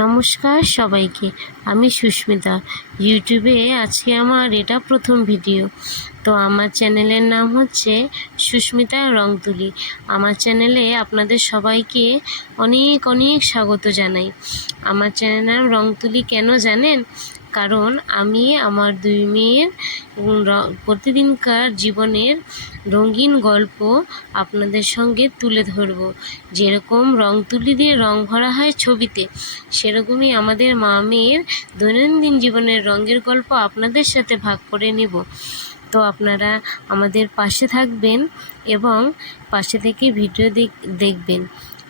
নমস্কার সবাইকে। আমি সুস্মিতা। ইউটিউবে আজকে আমার এটা প্রথম ভিডিও। তো আমার চ্যানেলের নাম হচ্ছে সুস্মিতা রং তুলি। আমার চ্যানেলে আপনাদের সবাইকে অনেক অনেক স্বাগত জানাই। আমার চ্যানেলের নাম রং তুলি কেন জানেন? কারণ আমি আমার দুই মেয়ের প্রতিদিনকার জীবনের রঙিন গল্প আপনাদের সঙ্গে তুলে ধরব। যেরকম রং তুলি দিয়ে রং ভরা হয় ছবিতে, সেরকমই আমাদের মা মেয়ের দৈনন্দিন জীবনের রঙের গল্প আপনাদের সাথে ভাগ করে নেব। তো আপনারা আমাদের পাশে থাকবেন এবং পাশে থেকে ভিডিও দেখবেন।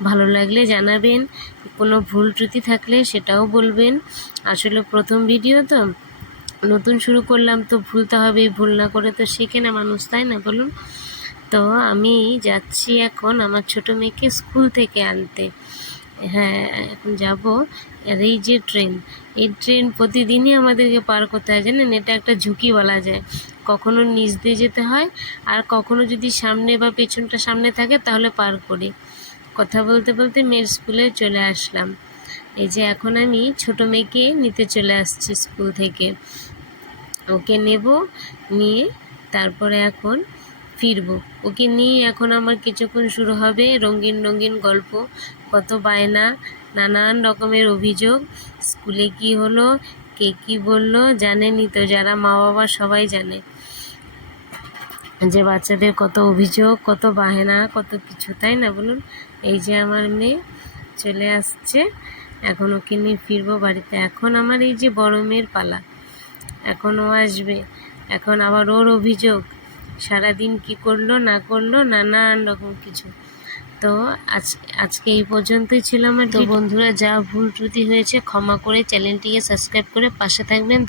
ভালো লাগলে জানাবেন, কোনো ভুল ত্রুটি থাকলে সেটাও বলবেন। আসলে প্রথম ভিডিও তো নতুন শুরু করলাম, তো ভুল তো হবেই, ভুল না করে তো শেখে না মানুষ, তাই না বলুন? তো আমি যাচ্ছি এখন আমার ছোটো মেয়েকে স্কুল থেকে আনতে। হ্যাঁ, এখন যাব। আর এই যে এই ট্রেন প্রতিদিনই আমাদেরকে পার করতে হয়, জানেন? এটা একটা ঝুঁকি বলা যায়। কখনো নিচ দিয়ে যেতে হয়, আর কখনো যদি সামনে বা পেছনটা সামনে থাকে তাহলে পার করি। কথা বলতে বলতে মেয়ের স্কুলে চলে আসলাম। এই যে এখন আমি ছোটো মেয়েকে নিতে চলে আসছি স্কুল থেকে। ওকে নেব, নিয়ে তারপরে এখন ফিরবো। ওকে নিয়ে এখন আমার কিছুক্ষণ শুরু হবে রঙিন রঙিন গল্প। কত বায়না, নানান রকমের অভিযোগ। স্কুলে কি হলো, কে কী বললো, জানেনই তো, যারা মা বাবা সবাই জানে যে বাচ্চাদের কত অভিযোগ, কত বায়না, কত কিছু, তাই না বলুন? এই যে আমার মেয়ে চলে আসছে, এখন ওকে নিয়ে ফিরবো বাড়িতে। এখন আমার এই যে বড় মেয়ের পালা, এখন ও আসবে। এখন আবার ওর অভিযোগ, সারাদিন কি করলো না করলো, নানান রকম কিছু। তো আজকে এই পর্যন্তই ছিল আমার। তো বন্ধুরা, যা ভুল ত্রুটি হয়েছে ক্ষমা করে চ্যানেলটিকে সাবস্ক্রাইব করে পাশে থাকবেন।